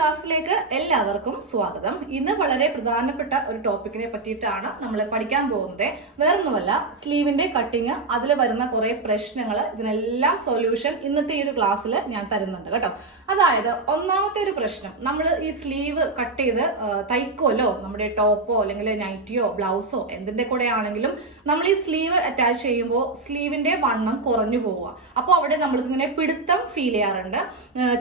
ക്ലാസ്സിലേക്ക് എല്ലാവർക്കും സ്വാഗതം. ഇന്ന് വളരെ പ്രധാനപ്പെട്ട ഒരു ടോപ്പിക്കിനെ പറ്റിയിട്ടാണ് നമ്മൾ പഠിക്കാൻ പോകുന്നത്. വേറൊന്നുമല്ല സ്ലീവിന്റെ കട്ടിങ് അതിൽ വരുന്ന കുറെ പ്രശ്നങ്ങൾ ഇതിനെല്ലാം സൊല്യൂഷൻ ഇന്നത്തെ ഈ ഒരു ക്ലാസ്സിൽ ഞാൻ തരുന്നുണ്ട് കേട്ടോ. അതായത് ഒന്നാമത്തെ ഒരു പ്രശ്നം നമ്മൾ ഈ സ്ലീവ് കട്ട് ചെയ്ത് തൈക്കോലോ നമ്മുടെ ടോപ്പോ അല്ലെങ്കിൽ നൈറ്റിയോ ബ്ലൗസോ എന്തിന്റെ കൂടെ ആണെങ്കിലും നമ്മൾ ഈ സ്ലീവ് അറ്റാച്ച് ചെയ്യുമ്പോൾ സ്ലീവിന്റെ വണ്ണം കുറഞ്ഞു പോവുക. അപ്പോൾ അവിടെ നമ്മൾക്ക് ഇങ്ങനെ പിടുത്തം ഫീൽ ചെയ്യാറുണ്ട്.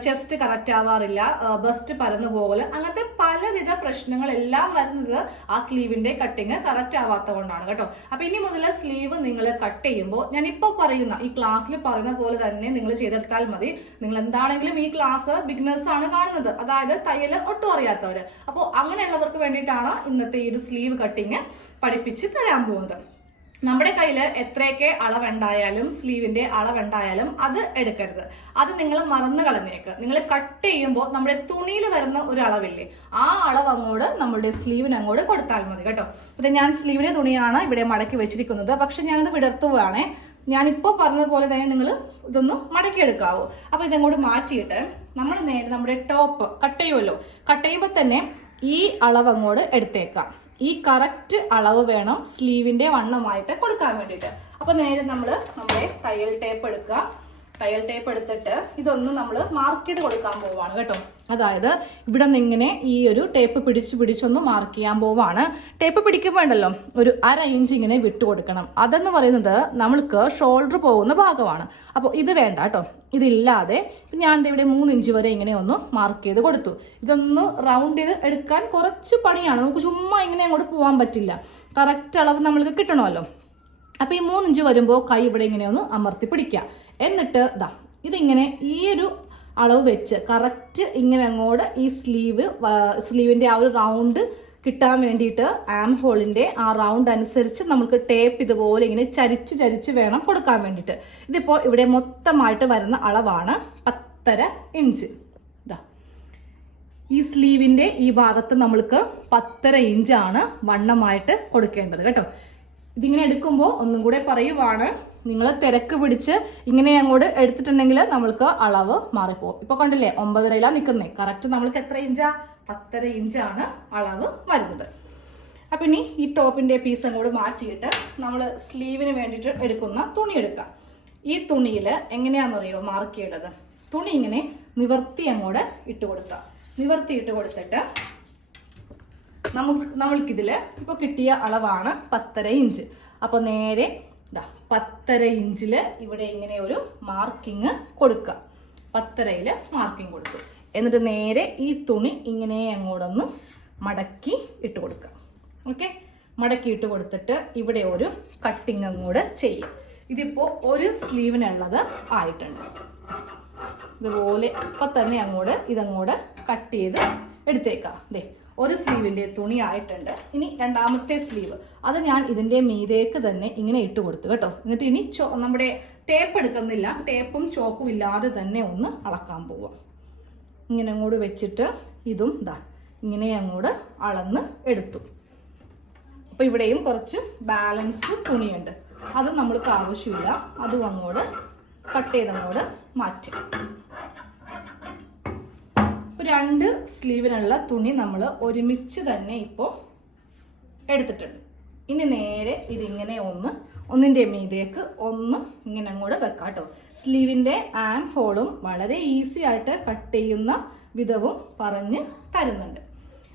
ചെസ്റ്റ് കറക്റ്റ് ആവാറില്ല ബസ്റ്റ് പരന്നു പോകൽ. അങ്ങനത്തെ പലവിധ പ്രശ്നങ്ങളെല്ലാം വരുന്നത് ആ സ്ലീവിന്റെ കട്ടിങ് കറക്റ്റ് ആവാത്ത കൊണ്ടാണ് കേട്ടോ. അപ്പൊ ഇനി മുതൽ സ്ലീവ് നിങ്ങൾ കട്ട് ചെയ്യുമ്പോൾ ഞാൻ ഇപ്പോൾ പറയുന്ന ഈ ക്ലാസ്സിൽ പറയുന്ന പോലെ തന്നെ നിങ്ങൾ ചെയ്തെടുത്താൽ മതി. നിങ്ങൾ എന്താണെങ്കിലും ഈ ക്ലാസ് ബിഗിനേഴ്സ് ആണ് കാണുന്നത്. അതായത് തയ്യൽ ഒട്ടും അറിയാത്തവർ അപ്പോൾ അങ്ങനെയുള്ളവർക്ക് വേണ്ടിയിട്ടാണ് ഇന്നത്തെ ഈ ഒരു സ്ലീവ് കട്ടിങ് പഠിപ്പിച്ച് തരാൻ പോകുന്നത്. നമ്മുടെ കയ്യിൽ എത്രയൊക്കെ അളവുണ്ടായാലും സ്ലീവിന്റെ അളവുണ്ടായാലും അത് എടുക്കരുത്. അത് നിങ്ങൾ മറന്നു കളഞ്ഞേക്ക്. നിങ്ങൾ കട്ട് ചെയ്യുമ്പോൾ നമ്മുടെ തുണിയിൽ വരുന്ന ഒരു അളവില്ലേ ആ അളവ് അങ്ങോട്ട് നമ്മുടെ സ്ലീവിന് അങ്ങോട്ട് കൊടുത്താൽ മതി കേട്ടോ. പിന്നെ ഞാൻ സ്ലീവിന്റെ തുണിയാണ് ഇവിടെ മടക്കി വെച്ചിരിക്കുന്നത്. പക്ഷെ ഞാനത് വിടർത്തുകയാണേ ഞാനിപ്പോൾ പറഞ്ഞതുപോലെ തന്നെ നിങ്ങൾ ഇതൊന്ന് മടക്കിയെടുക്കാവൂ. അപ്പോൾ ഇതങ്ങോട്ട് മാറ്റിയിട്ട് നമ്മൾ നേരെ നമ്മുടെ ടോപ്പ് കട്ട് ചെയ്യുമല്ലോ. കട്ട് ചെയ്യുമ്പോൾ തന്നെ ഈ അളവ് അങ്ങോട്ട് എടുത്തേക്കാം. ഈ കറക്റ്റ് അളവ് വേണം സ്ലീവിന്റെ വണ്ണമായിട്ട് കൊടുക്കാൻ വേണ്ടിയിട്ട്. അപ്പോൾ നേരെ നമ്മൾ നമ്മുടെ തയ്യൽ ടേപ്പ് എടുക്കുക. തയ്യൽ ടേപ്പ് എടുത്തിട്ട് ഇതൊന്ന് നമ്മൾ മാർക്ക് ചെയ്ത് കൊടുക്കാൻ പോവാണ് കേട്ടോ. അതായത് ഇവിടെ നിന്ന് ഇങ്ങനെ ഈ ഒരു ടേപ്പ് പിടിച്ച് പിടിച്ചൊന്ന് മാർക്ക് ചെയ്യാൻ പോവാണ്. ടേപ്പ് പിടിക്കുമ്പോൾ വേണ്ടല്ലോ ഒരു അര ഇഞ്ച് ഇങ്ങനെ വിട്ടു കൊടുക്കണം. അതെന്ന് പറയുന്നത് നമ്മൾക്ക് ഷോൾഡർ പോകുന്ന ഭാഗമാണ്. അപ്പോൾ ഇത് വേണ്ട കേട്ടോ. ഇതില്ലാതെ ഞാൻ ഇവിടെ മൂന്ന് ഇഞ്ച് വരെ ഇങ്ങനെ ഒന്ന് മാർക്ക് ചെയ്ത് കൊടുത്തു. ഇതൊന്ന് റൗണ്ട് ചെയ്ത് എടുക്കാൻ കുറച്ച് പണിയാണ്. നമുക്ക് ചുമ്മാ ഇങ്ങനെ അങ്ങോട്ട് പോകാൻ പറ്റില്ല. കറക്റ്റ് അളവ് നമ്മൾക്ക് കിട്ടണമല്ലോ. അപ്പോൾ ഈ മൂന്നിഞ്ച് വരുമ്പോൾ കൈ ഇവിടെ ഇങ്ങനെ ഒന്ന് അമർത്തി പിടിക്കുക. എന്നിട്ട് ഇതാ ഇതിങ്ങനെ ഈ ഒരു അളവ് വെച്ച് കറക്റ്റ് ഇങ്ങനെ അങ്ങോട്ട് ഈ സ്ലീവ് സ്ലീവിന്റെ ആ ഒരു റൗണ്ട് കിട്ടാൻ വേണ്ടിയിട്ട് ആം ഹോളിന്റെ ആ റൗണ്ട് അനുസരിച്ച് നമുക്ക് ടേപ്പ് ഇതുപോലെ ഇങ്ങനെ ചരിച്ച് ചരിച്ച് വേണം കൊടുക്കാൻ വേണ്ടിയിട്ട്. ഇതിപ്പോൾ ഇവിടെ മൊത്തമായിട്ട് വരുന്ന അളവാണ് പത്തര ഇഞ്ച് ഇതാ ഈ സ്ലീവിന്റെ ഈ ഭാഗത്ത് നമ്മൾക്ക് പത്തര ഇഞ്ചാണ് വണ്ണമായിട്ട് കൊടുക്കേണ്ടത്. കേട്ടോ? ഇതിങ്ങനെ എടുക്കുമ്പോൾ ഒന്നും കൂടെ പറയുവാണ്. നിങ്ങൾ തിരക്ക് പിടിച്ച് ഇങ്ങനെ അങ്ങോട്ട് എടുത്തിട്ടുണ്ടെങ്കിൽ നമ്മൾക്ക് അളവ് മാറിപ്പോകും ഇപ്പൊ കണ്ടില്ലേ ഒമ്പതരയിലാണ് നിൽക്കുന്നേ കറക്റ്റ് നമ്മൾക്ക് എത്ര ഇഞ്ചാ? പത്തര ഇഞ്ചാണ് അളവ് വരുന്നത്. അപ്പം ഇനി ഈ ടോപ്പിന്റെ പീസ് അങ്ങോട്ട് മാറ്റിയിട്ട് നമ്മൾ സ്ലീവിന് വേണ്ടിയിട്ട് എടുക്കുന്ന തുണി എടുക്കാം. ഈ തുണിയിൽ എങ്ങനെയാണെന്നറിയോ മാർക്ക് ചെയ്യേണ്ടത്? തുണി ഇങ്ങനെ നിവർത്തി അങ്ങോട്ട് ഇട്ട് കൊടുക്കുക. നിവർത്തി ഇട്ട് കൊടുത്തിട്ട് നമുക്ക് നമ്മൾക്കിതിൽ ഇപ്പോൾ കിട്ടിയ അളവാണ് പത്തര ഇഞ്ച്. അപ്പോൾ നേരെ പത്തര ഇഞ്ചിൽ ഇവിടെ ഇങ്ങനെ ഒരു മാർക്കിങ് കൊടുക്കുക പത്തരയിൽ മാർക്കിങ് കൊടുത്തു. എന്നിട്ട് നേരെ ഈ തുണി ഇങ്ങനെ അങ്ങോട്ടൊന്ന് മടക്കി ഇട്ട് കൊടുക്കുക ഓക്കെ മടക്കി ഇട്ട് കൊടുത്തിട്ട് ഇവിടെ ഒരു കട്ടിങ് അങ്ങോട്ട് ചെയ്യും. ഇതിപ്പോൾ ഒരു സ്ലീവിനുള്ളത് ആയിട്ടുണ്ട്. ഇതുപോലെ ഇപ്പം തന്നെ അങ്ങോട്ട് ഇതങ്ങോട്ട് കട്ട് ചെയ്ത് എടുത്തേക്കാം. ദേ ഒരു സ്ലീവിന്റെ തുണിയായിട്ടുണ്ട് ഇനി രണ്ടാമത്തെ സ്ലീവ് അത് ഞാൻ ഇതിന്റെ മീതേക്ക് തന്നെ ഇങ്ങനെ ഇട്ട് കൊടുത്തു കേട്ടോ. എന്നിട്ട് ഇനി ചോ നമ്മുടെ ടേപ്പ് എടുക്കുന്നില്ല. ടേപ്പും ചോക്കും ഇല്ലാതെ തന്നെ ഒന്ന് അളക്കാൻ പോവാം. ഇങ്ങനെ അങ്ങോട്ട് വെച്ചിട്ട് ഇതും ഇതാ ഇങ്ങനെ അങ്ങോട്ട് അളന്ന് എടുത്തു. അപ്പോൾ ഇവിടെയും കുറച്ച് ബാലൻസ് തുണിയുണ്ട്. അത് നമ്മൾക്ക് ആവശ്യമില്ല. അതും അങ്ങോട്ട് കട്ട് ചെയ്തങ്ങോട്ട് മാറ്റും. രണ്ട് സ്ലീവിനുള്ള തുണി നമ്മൾ ഒരുമിച്ച് തന്നെ ഇപ്പോൾ എടുത്തിട്ടുണ്ട്. ഇനി നേരെ ഇതിങ്ങനെ ഒന്ന് ഒന്നിന്റെ മീതേക്ക് ഒന്ന് ഇങ്ങനെ അങ്ങോട്ട് വെക്കാം കേട്ടോ സ്ലീവിന്റെ ആം ഹോളും വളരെ ഈസി ആയിട്ട് കട്ട് ചെയ്യുന്ന വിധവും പറഞ്ഞ് തരുന്നുണ്ട്.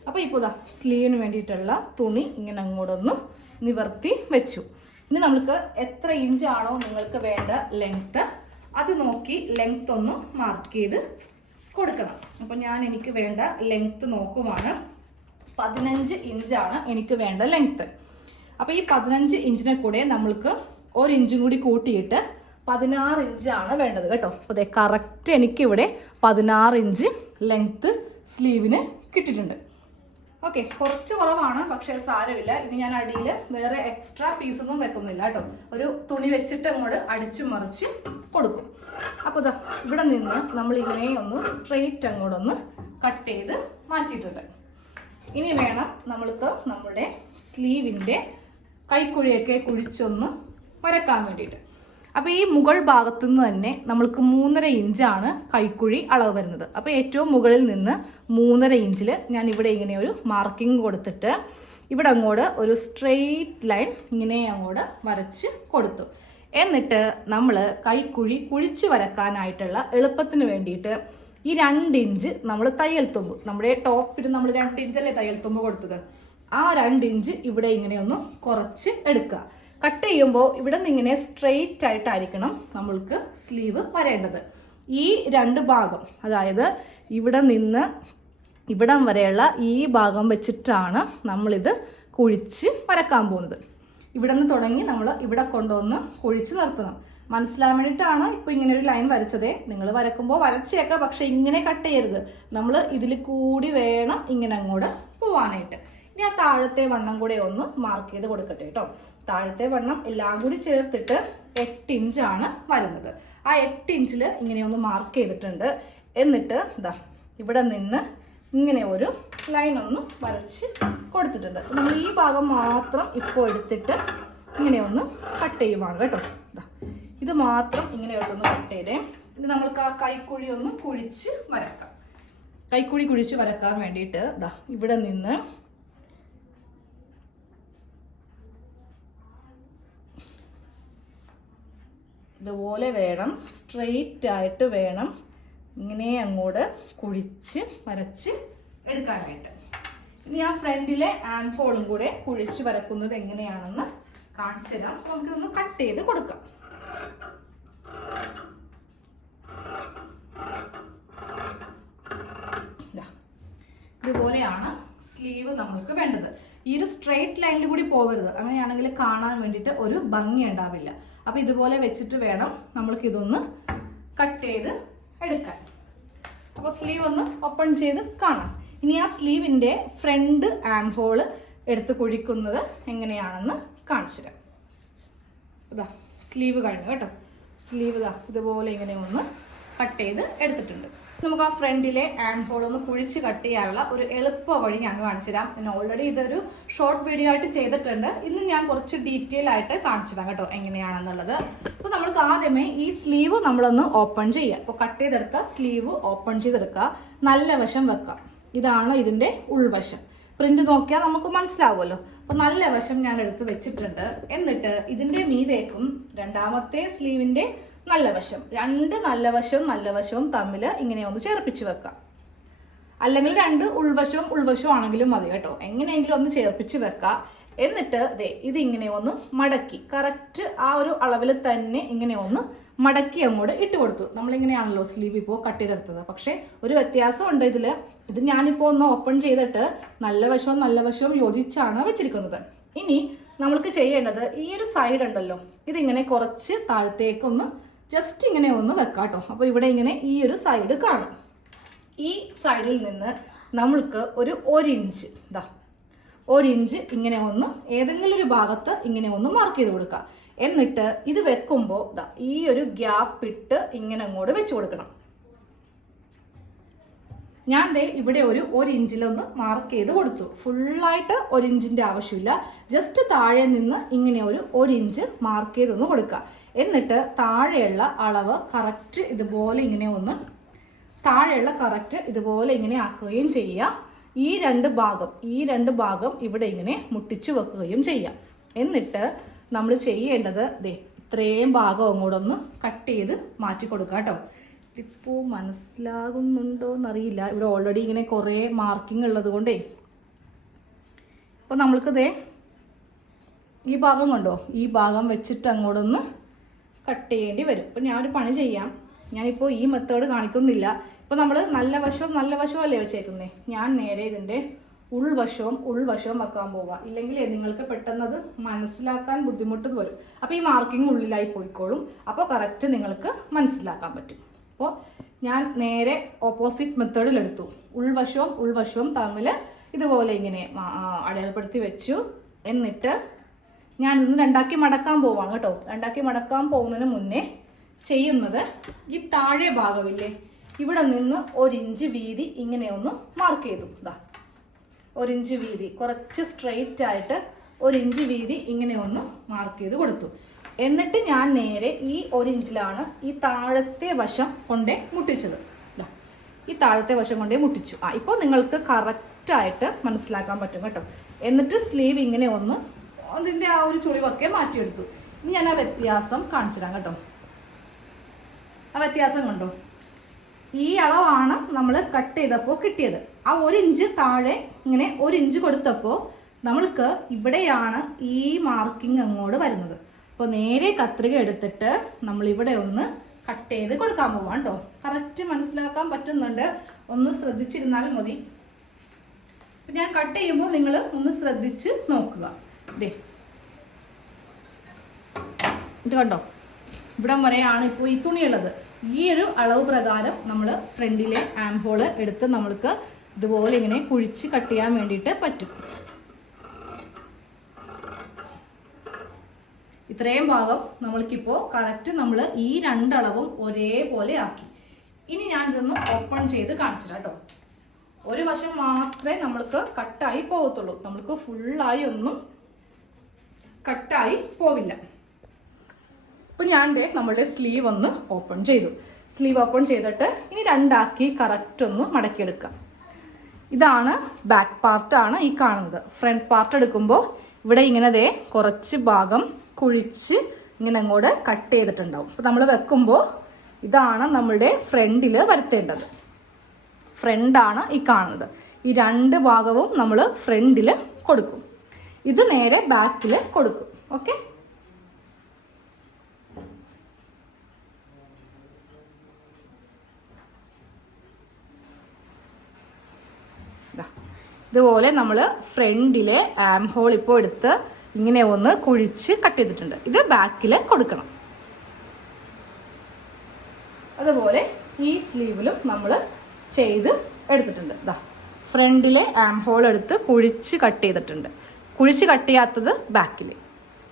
അപ്പോൾ ഇപ്പോൾ ഇതാ സ്ലീവിന് വേണ്ടിയിട്ടുള്ള തുണി ഇങ്ങനെ അങ്ങോട്ടൊന്ന് നിവർത്തി വെച്ചു. ഇനി നമുക്ക് എത്ര ഇഞ്ചാണോ നിങ്ങൾക്ക് വേണ്ട ലെങ്ത്ത് അത് നോക്കി ലെങ്ത്ത് ഒന്ന് മാർക്ക് ചെയ്ത് കൊടുക്കണം. അപ്പം ഞാൻ എനിക്ക് വേണ്ട ലെങ്ത്ത് നോക്കുവാണ്. പതിനഞ്ച് ഇഞ്ചാണ് എനിക്ക് വേണ്ട ലെങ്ത്ത് അപ്പോൾ ഈ പതിനഞ്ച് ഇഞ്ചിനെ കൂടെ നമ്മൾക്ക് ഒരു ഇഞ്ചും കൂടി കൂട്ടിയിട്ട് പതിനാറ് ഇഞ്ചാണ് വേണ്ടത് കേട്ടോ. അപ്പോൾ അതെ കറക്റ്റ് എനിക്കിവിടെ പതിനാറ് ഇഞ്ച് ലെങ്ത്ത് സ്ലീവിന് കിട്ടിയിട്ടുണ്ട്. ഓക്കെ കുറച്ച് കുറവാണ് പക്ഷേ സാരമില്ല. ഇനി ഞാൻ അടിയിൽ വേറെ എക്സ്ട്രാ പീസൊന്നും വെക്കുന്നില്ല കേട്ടോ. ഒരു തുണി വെച്ചിട്ട് അങ്ങോട്ട് അടിച്ചു മറിച്ച് കൊടുക്കും. അപ്പോൾ ഇതാ ഇവിടെ നിന്ന് നമ്മൾ ഇങ്ങനെ ഒന്ന് സ്ട്രെയിറ്റ് അങ്ങോട്ടൊന്ന് കട്ട് ചെയ്ത് മാറ്റിയിട്ടുണ്ട്. ഇനി വേണം നമ്മൾക്ക് നമ്മുടെ സ്ലീവിന്റെ കൈക്കുഴിയൊക്കെ കുഴിച്ചൊന്ന് വരക്കാൻ വേണ്ടിയിട്ട്. അപ്പോൾ ഈ മുകൾ ഭാഗത്തു നിന്ന് തന്നെ നമ്മൾക്ക് മൂന്നര ഇഞ്ചാണ് കൈക്കുഴി അളവ് വരുന്നത്. അപ്പോൾ ഏറ്റവും മുകളിൽ നിന്ന് മൂന്നര ഇഞ്ചിൽ ഞാൻ ഇവിടെ ഇങ്ങനെ ഒരു മാർക്കിംഗ് കൊടുത്തിട്ട് ഇവിടെ അങ്ങോട്ട് ഒരു സ്ട്രെയിറ്റ് ലൈൻ ഇങ്ങനെ അങ്ങോട്ട് വരച്ച് കൊടുത്തു. എന്നിട്ട് നമ്മൾ കൈക്കുഴി കുഴിച്ചു വരക്കാനായിട്ടുള്ള എളുപ്പത്തിന് വേണ്ടിയിട്ട് ഈ രണ്ട് ഇഞ്ച് നമ്മൾ തയ്യൽ തുമ്പ് നമ്മുടെ ടോപ്പിൽ നമ്മൾ രണ്ട് ഇഞ്ചല്ലേ തയ്യൽ തുമ്പ് കൊടുത്തത്? ആ രണ്ട് ഇഞ്ച് ഇവിടെ ഇങ്ങനെ ഒന്ന് കുറച്ച് എടുക്കുക. കട്ട് ചെയ്യുമ്പോൾ ഇവിടെ നിന്ന് ഇങ്ങനെ സ്ട്രെയിറ്റ് ആയിട്ടായിരിക്കണം നമ്മൾക്ക് സ്ലീവ് വരേണ്ടത്. ഈ രണ്ട് ഭാഗം അതായത് ഇവിടെ നിന്ന് ഇവിടം വരെയുള്ള ഈ ഭാഗം വെച്ചിട്ടാണ് നമ്മളിത് കുഴിച്ച് വരക്കാൻ പോകുന്നത്. ഇവിടെ നിന്ന് തുടങ്ങി നമ്മൾ ഇവിടെ കൊണ്ടുവന്ന് ഒഴിച്ച് നിർത്തണം. മനസ്സിലാൻ വേണ്ടിയിട്ടാണ് ഇപ്പോൾ ഇങ്ങനെ ഒരു ലൈൻ വരച്ചതേ. നിങ്ങൾ വരക്കുമ്പോൾ വരച്ചേക്കാം പക്ഷേ ഇങ്ങനെ കട്ട് ചെയ്യരുത്. നമ്മൾ ഇതിൽ കൂടി വേണം ഇങ്ങനെ അങ്ങോട്ട് പോവാനായിട്ട്. ഇനി ആ താഴത്തെ വണ്ണം കൂടെ ഒന്ന് മാർക്ക് ചെയ്ത് കൊടുക്കട്ടെ കേട്ടോ താഴത്തെ വണ്ണം എല്ലാം കൂടി ചേർത്തിട്ട് എട്ട് ഇഞ്ചാണ് വരുന്നത്. ആ എട്ട് ഇഞ്ചിൽ ഇങ്ങനെ ഒന്ന് മാർക്ക് ചെയ്തിട്ടുണ്ട്. എന്നിട്ട് ഇതാ ഇവിടെ നിന്ന് ഇങ്ങനെ ഒരു ലൈൻ ഒന്ന് വരച്ച് കൊടുത്തിട്ടുണ്ട്. നമ്മൾ ഈ ഭാഗം മാത്രം ഇപ്പോൾ എടുത്തിട്ട് ഇങ്ങനെ ഒന്ന് കട്ട് ചെയ്യുവാണ് കേട്ടോ. ഇതാ മാത്രം ഇങ്ങനെ എടുത്തൊന്ന് കട്ട് ചെയ്തേ. ഇനി നമ്മൾക്ക് ആ കൈക്കുഴി ഒന്ന് കുഴിച്ച് വരക്കാം. കൈക്കുഴി കുഴിച്ച് വരക്കാൻ വേണ്ടിയിട്ട് ഇതാ ഇവിടെ നിന്ന് ഇതുപോലെ വേണം സ്ട്രെയിറ്റ് ആയിട്ട് വേണം ഇങ്ങനെ അങ്ങോട്ട് കുഴിച്ച് വരച്ച് എടുക്കാനായിട്ട്. ഇനി ആ ഫ്രണ്ടിലെ ആൻഡ് ഹോളും കൂടെ കുഴിച്ച് വരക്കുന്നത് എങ്ങനെയാണെന്ന് കാണിച്ചു തരാം. നമുക്കിതൊന്ന് കട്ട് ചെയ്ത് കൊടുക്കാം. ഇതുപോലെയാണ് സ്ലീവ് നമ്മൾക്ക് വേണ്ടത്. ഈ ഒരു സ്ട്രെയിറ്റ് ലൈനിൽ കൂടി പോകരുത്. അങ്ങനെയാണെങ്കിൽ കാണാൻ വേണ്ടിയിട്ട് ഒരു ഭംഗി ഉണ്ടാവില്ല. അപ്പൊ ഇതുപോലെ വെച്ചിട്ട് വേണം നമ്മൾക്ക് ഇതൊന്ന് കട്ട് ചെയ്ത് എടുക്കാൻ. അപ്പോൾ സ്ലീവ് ഒന്ന് ഓപ്പൺ ചെയ്ത് കാണാം. ഇനി ആ സ്ലീവിന്റെ ഫ്രണ്ട് ആൻഡ് ഹോൾ എടുത്ത് കുഴിക്കുന്നത് എങ്ങനെയാണെന്ന് കാണിച്ചു തരാം. ഇതാ സ്ലീവ് കഴിഞ്ഞു കേട്ടോ. സ്ലീവ് ഇതാ ഇതുപോലെ ഇങ്ങനെ ഒന്ന് കട്ട് ചെയ്ത് എടുത്തിട്ടുണ്ട്. നമുക്ക് ആ ഫ്രണ്ടിലെ ആം ഹോൾ ഒന്ന് കുഴിച്ച് കട്ട് ചെയ്യാനുള്ള ഒരു എളുപ്പ വഴി ഞാൻ കാണിച്ചു തരാം. പിന്നെ ഓൾറെഡി ഇതൊരു ഷോർട്ട് വീഡിയോ ആയിട്ട് ചെയ്തിട്ടുണ്ട്. ഇന്ന് ഞാൻ കുറച്ച് ഡീറ്റെയിൽ ആയിട്ട് കാണിച്ചു തരാം കേട്ടോ എങ്ങനെയാണെന്നുള്ളത്. അപ്പോൾ നമ്മൾക്ക് ആദ്യമേ ഈ സ്ലീവ് നമ്മളൊന്ന് ഓപ്പൺ ചെയ്യുക അപ്പോൾ കട്ട് ചെയ്തെടുത്ത സ്ലീവ് ഓപ്പൺ ചെയ്തെടുക്കുക. നല്ല വശം വെക്കുക. ഇതാണ് ഇതിന്റെ ഉൾവശം. പ്രിന്റ് നോക്കിയാൽ നമുക്ക് മനസ്സിലാവുമല്ലോ. അപ്പോൾ നല്ല വശം ഞാൻ എടുത്ത് വെച്ചിട്ടുണ്ട്. എന്നിട്ട് ഇതിന്റെ മീതേക്കും രണ്ടാമത്തെ സ്ലീവിന്റെ നല്ല വശം. രണ്ട് നല്ല വശവും നല്ല വശവും തമ്മിൽ ഇങ്ങനെ ഒന്ന് ചേർപ്പിച്ച് വെക്കാം. അല്ലെങ്കിൽ രണ്ട് ഉൾവശവും ഉൾവശവും ആണെങ്കിലും മതി കേട്ടോ. എങ്ങനെയെങ്കിലും ഒന്ന് ചേർപ്പിച്ച് വെക്കാം. എന്നിട്ട് ദേ ഇതിങ്ങനെ ഒന്ന് മടക്കി. കറക്റ്റ് ആ ഒരു അളവിൽ തന്നെ ഇങ്ങനെ ഒന്ന് മടക്കി അങ്ങോട്ട് ഇട്ട് കൊടുത്തു. നമ്മളിങ്ങനെയാണല്ലോ സ്ലീവ് ഇപ്പോൾ കട്ട് ചെയ്തെടുത്തത്. പക്ഷേ ഒരു വ്യത്യാസമുണ്ട് ഇതിൽ ഇത് ഞാനിപ്പോൾ ഒന്ന് ഓപ്പൺ ചെയ്തിട്ട് നല്ല വശവും നല്ല വശവും യോജിച്ചാണ് വെച്ചിരിക്കുന്നത്. ഇനി നമ്മൾക്ക് ചെയ്യേണ്ടത് ഈ ഒരു സൈഡ് ഉണ്ടല്ലോ. ഇതിങ്ങനെ കുറച്ച് താഴത്തേക്കൊന്ന് ജസ്റ്റ് ഇങ്ങനെ ഒന്ന് വെക്കാട്ടോ. കേട്ടോ അപ്പോൾ ഇവിടെ ഇങ്ങനെ ഈ ഒരു സൈഡ് കാണും. ഈ സൈഡിൽ നിന്ന് നമ്മൾക്ക് ഒരു ഒരിഞ്ച് ഇതാ ഒരിഞ്ച് ഇങ്ങനെ ഒന്ന് ഏതെങ്കിലും ഒരു ഭാഗത്ത് ഇങ്ങനെ ഒന്ന് മാർക്ക് ചെയ്ത് കൊടുക്കുക എന്നിട്ട് ഇത് വെക്കുമ്പോൾ ഇതാ ഈ ഒരു ഗ്യാപ്പ് ഇട്ട് ഇങ്ങനെ അങ്ങോട്ട് വെച്ച് കൊടുക്കണം. ഞാൻ ദേ ഇവിടെ ഒരു ഒരു ഇഞ്ചിലൊന്ന് മാർക്ക് ചെയ്ത് കൊടുത്തു. ഫുള്ളായിട്ട് ഒരു ഇഞ്ചിന്റെ ആവശ്യമില്ല. ജസ്റ്റ് താഴെ നിന്ന് ഇങ്ങനെ ഒരു ഒരു ഇഞ്ച് മാർക്ക് ചെയ്തൊന്ന് കൊടുക്കുക. എന്നിട്ട് താഴെയുള്ള അളവ് കറക്റ്റ് ഇതുപോലെ ഇങ്ങനെ ഒന്ന് താഴെയുള്ള കറക്റ്റ് ഇതുപോലെ ഇങ്ങനെ ആക്കുകയും ചെയ്യുക. ഈ രണ്ട് ഭാഗം ഈ രണ്ട് ഭാഗം ഇവിടെ ഇങ്ങനെ മുട്ടിച്ചു വെക്കുകയും ചെയ്യാം എന്നിട്ട് നമ്മൾ ചെയ്യേണ്ടത് ദേ ഇത്രയും ഭാഗം അങ്ങോട്ടൊന്ന് കട്ട് ചെയ്ത് മാറ്റി കൊടുക്കാം കേട്ടോ. ഇപ്പോൾ മനസ്സിലാകുന്നുണ്ടോ എന്നറിയില്ല ഇവിടെ ഓൾറെഡി ഇങ്ങനെ കുറേ മാർക്കിംഗ് ഉള്ളത് കൊണ്ടേ. അപ്പോൾ നമ്മൾക്ക് ദേ ഈ ഭാഗം കണ്ടോ? ഈ ഭാഗം വെച്ചിട്ട് അങ്ങോട്ടൊന്ന് കട്ട് ചെയ്യേണ്ടി വരും. ഇപ്പം ഞാനൊരു പണി ചെയ്യാം. ഞാനിപ്പോൾ ഈ മെത്തേഡ് കാണിക്കുന്നില്ല. ഇപ്പം നമ്മൾ നല്ല വശവും നല്ല വശവും അല്ലേ വെച്ചേക്കുന്നേ? ഞാൻ നേരെ ഇതിന്റെ ഉൾവശവും ഉൾവശവും വെക്കാൻ പോവുക ഇല്ലെങ്കിൽ നിങ്ങൾക്ക് പെട്ടെന്നത് മനസ്സിലാക്കാൻ ബുദ്ധിമുട്ട് വരും. അപ്പോൾ ഈ മാർക്കിംഗ് ഉള്ളിലായി പോയിക്കോളും. അപ്പോൾ കറക്റ്റ് നിങ്ങൾക്ക് മനസ്സിലാക്കാൻ പറ്റും. അപ്പോൾ ഞാൻ നേരെ ഓപ്പോസിറ്റ് മെത്തേഡിലെടുത്തു ഉൾവശവും ഉൾവശവും തമ്മിൽ ഇതുപോലെ ഇങ്ങനെ അടയാളപ്പെടുത്തി വെച്ചു. എന്നിട്ട് ഞാൻ ഇന്ന് രണ്ടാക്കി മടക്കാൻ പോവാണ് കേട്ടോ. രണ്ടാക്കി മടക്കാൻ പോകുന്നതിന് മുന്നേ ചെയ്യുന്നത് ഈ താഴെ ഭാഗമില്ലേ? ഇവിടെ നിന്ന് ഒരിഞ്ച് വീതി ഇങ്ങനെ ഒന്ന് മാർക്ക് ചെയ്തു. ഇതാ ഒരിഞ്ച് വീതി. കുറച്ച് സ്ട്രെയിറ്റ് ആയിട്ട് ഒരിഞ്ച് വീതി ഇങ്ങനെ ഒന്ന് മാർക്ക് ചെയ്ത് കൊടുത്തു. എന്നിട്ട് ഞാൻ നേരെ ഈ ഒരു ഇഞ്ചിലാണ് ഈ താഴത്തെ വശം കൊണ്ടേ മുട്ടിച്ചത്. ഈ താഴത്തെ വശം കൊണ്ടേ മുട്ടിച്ചു. ആ ഇപ്പോൾ നിങ്ങൾക്ക് കറക്റ്റായിട്ട് മനസ്സിലാക്കാൻ പറ്റും കേട്ടോ. എന്നിട്ട് സ്ലീവ് ഇങ്ങനെ ഒന്ന് അതിന്റെ ആ ഒരു ചുളിവൊക്കെ മാറ്റിയെടുത്തു. ഇനി ഞാൻ ആ വ്യത്യാസം കാണിച്ചു തരാം കേട്ടോ. ആ വ്യത്യാസം കണ്ടോ? ഈ അളവാണ് നമ്മൾ കട്ട് ചെയ്തപ്പോൾ കിട്ടിയത്. ആ ഒരു ഇഞ്ച് താഴെ ഇങ്ങനെ ഒരു ഇഞ്ച് കൊടുത്തപ്പോൾ നമ്മൾക്ക് ഇവിടെയാണ് ഈ മാർക്കിംഗ് അങ്ങോട്ട് വരുന്നത്. അപ്പോൾ നേരെ കത്രിക എടുത്തിട്ട് നമ്മൾ ഇവിടെ ഒന്ന് കട്ട് ചെയ്ത് കൊടുക്കാൻ പോവാം കേട്ടോ കറക്റ്റ് മനസ്സിലാക്കാൻ പറ്റുന്നുണ്ട്. ഒന്ന് ശ്രദ്ധിച്ചിരുന്നാൽ മതി. ഞാൻ കട്ട് ചെയ്യുമ്പോൾ നിങ്ങൾ ഒന്ന് ശ്രദ്ധിച്ച് നോക്കുക. ഇത് കണ്ടോ? ഇവിടം വരെയാണ് ഇപ്പോൾ ഈ തുണിയുള്ളത്. ഈ ഒരു അളവ് പ്രകാരം നമ്മൾ ഫ്രണ്ടിലെ ആംഹോൾ എടുത്ത് നമ്മൾക്ക് ഇതുപോലെ ഇങ്ങനെ കുഴിച്ച് കട്ട് ചെയ്യാൻ വേണ്ടിയിട്ട് പറ്റും. ഇത്രയും ഭാഗം നമ്മൾക്കിപ്പോൾ കറക്റ്റ് നമ്മൾ ഈ രണ്ടളവും ഒരേപോലെ ആക്കി. ഇനി ഞാൻ ഇതൊന്ന് ഓപ്പൺ ചെയ്ത് കാണിച്ചു കേട്ടോ ഒരു വശം മാത്രമേ നമ്മൾക്ക് കട്ടായി പോകത്തുള്ളൂ. നമ്മൾക്ക് ഫുള്ളായി ഒന്നും കട്ടായി പോവില്ല. അപ്പം ഞാൻ ദേ നമ്മളുടെ സ്ലീവ് ഒന്ന് ഓപ്പൺ ചെയ്തു. സ്ലീവ് ഓപ്പൺ ചെയ്തിട്ട് ഇനി രണ്ടാക്കി കറക്റ്റ് ഒന്ന് മടക്കിയെടുക്കാം ഇതാണ് ബാക്ക് പാർട്ടാണ് ഈ കാണുന്നത്. ഫ്രണ്ട് പാർട്ട് എടുക്കുമ്പോൾ ഇവിടെ ഇങ്ങനെ ദേ കുറച്ച് ഭാഗം കുഴിച്ച് ഇങ്ങനെ അങ്ങോട്ട് കട്ട് ചെയ്തിട്ടുണ്ടാവും. അപ്പോൾ നമ്മൾ വെക്കുമ്പോൾ ഇതാണ് നമ്മളുടെ ഫ്രണ്ടിൽ വരുത്തേണ്ടത്. ഫ്രണ്ടാണ് ഈ കാണുന്നത്. ഈ രണ്ട് ഭാഗവും നമ്മൾ ഫ്രണ്ടിൽ കൊടുക്കും. ഇത് നേരെ ബാക്കിൽ കൊടുക്കും. ഓക്കെ. ഇതുപോലെ നമ്മൾ ഫ്രണ്ടിലെ ആം ഹോൾ ഇപ്പോൾ എടുത്ത് ഇങ്ങനെ ഒന്ന് കുഴിച്ച് കട്ട് ചെയ്തിട്ടുണ്ട്. ഇത് ബാക്കിൽ കൊടുക്കണം. അതുപോലെ ഈ സ്ലീവിലും നമ്മൾ ചെയ്ത് എടുത്തിട്ടുണ്ട്. ഇതാ ഫ്രണ്ടിലെ ആം ഹോൾ എടുത്ത് കുഴിച്ച് കട്ട് ചെയ്തിട്ടുണ്ട്. കുഴിച്ച് കട്ട് ചെയ്യാത്തത് ബാക്കിൽ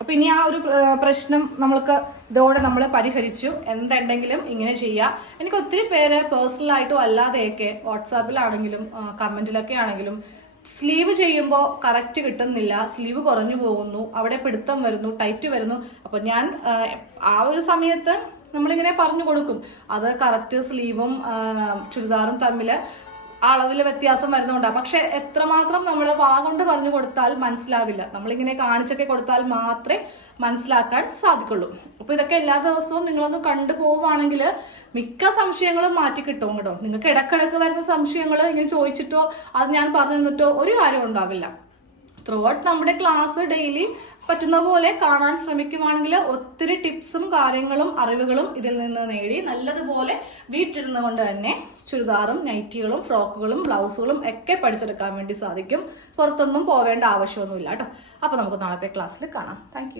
അപ്പം ഇനി ആ ഒരു പ്രശ്നം നമ്മൾക്ക് ഇതോടെ നമ്മൾ പരിഹരിച്ചു. എന്തുണ്ടെങ്കിലും ഇങ്ങനെ ചെയ്യാം. എനിക്ക് ഒത്തിരി പേര് പേഴ്സണലായിട്ടും അല്ലാതെയൊക്കെ വാട്സാപ്പിലാണെങ്കിലും കമന്റിലൊക്കെ ആണെങ്കിലും സ്ലീവ് ചെയ്യുമ്പോൾ കറക്റ്റ് കിട്ടുന്നില്ല സ്ലീവ് കുറഞ്ഞു പോകുന്നു അവിടെ പിടുത്തം വരുന്നു ടൈറ്റ് വരുന്നു. അപ്പോൾ ഞാൻ ആ, ഒരു സമയത്ത് നമ്മളിങ്ങനെ പറഞ്ഞു കൊടുക്കും. അത് കറക്റ്റ് സ്ലീവും ചുരിദാറും തമ്മിൽ അളവിൽ വ്യത്യാസം വരുന്നുണ്ടാകും പക്ഷെ എത്രമാത്രം നമ്മൾ വാ കൊണ്ട് പറഞ്ഞു കൊടുത്താൽ മനസ്സിലാവില്ല. നമ്മളിങ്ങനെ കാണിച്ചൊക്കെ കൊടുത്താൽ മാത്രമേ മനസ്സിലാക്കാൻ സാധിക്കുള്ളൂ. അപ്പോൾ ഇതൊക്കെ എല്ലാ ദിവസവും നിങ്ങളൊന്ന് കണ്ടു പോവുകയാണെങ്കിൽ മിക്ക സംശയങ്ങളും മാറ്റി കിട്ടും കേട്ടോ. നിങ്ങൾക്ക് ഇടക്കിടക്ക് വരുന്ന സംശയങ്ങൾ ഇങ്ങനെ ചോദിച്ചിട്ടോ അത് ഞാൻ പറഞ്ഞു തന്നിട്ടോ ഒരു കാര്യം ഉണ്ടാവില്ല. ത്രൂ ഔട്ട് നമ്മുടെ ക്ലാസ് ഡെയിലി പറ്റുന്ന പോലെ കാണാൻ ശ്രമിക്കുവാണെങ്കിൽ ഒത്തിരി ടിപ്സും കാര്യങ്ങളും അറിവുകളും ഇതിൽ നിന്ന് നേടി നല്ലതുപോലെ വീട്ടിരുന്നുകൊണ്ട് തന്നെ ചുരിദാറും നൈറ്റികളും ഫ്രോക്കുകളും ബ്ലൗസുകളും ഒക്കെ പഠിച്ചെടുക്കാൻ വേണ്ടി സാധിക്കും. പുറത്തൊന്നും പോവേണ്ട ആവശ്യമൊന്നുമില്ല കേട്ടോ. അപ്പോൾ നമുക്ക് നാളത്തെ ക്ലാസ്സിൽ കാണാം. താങ്ക്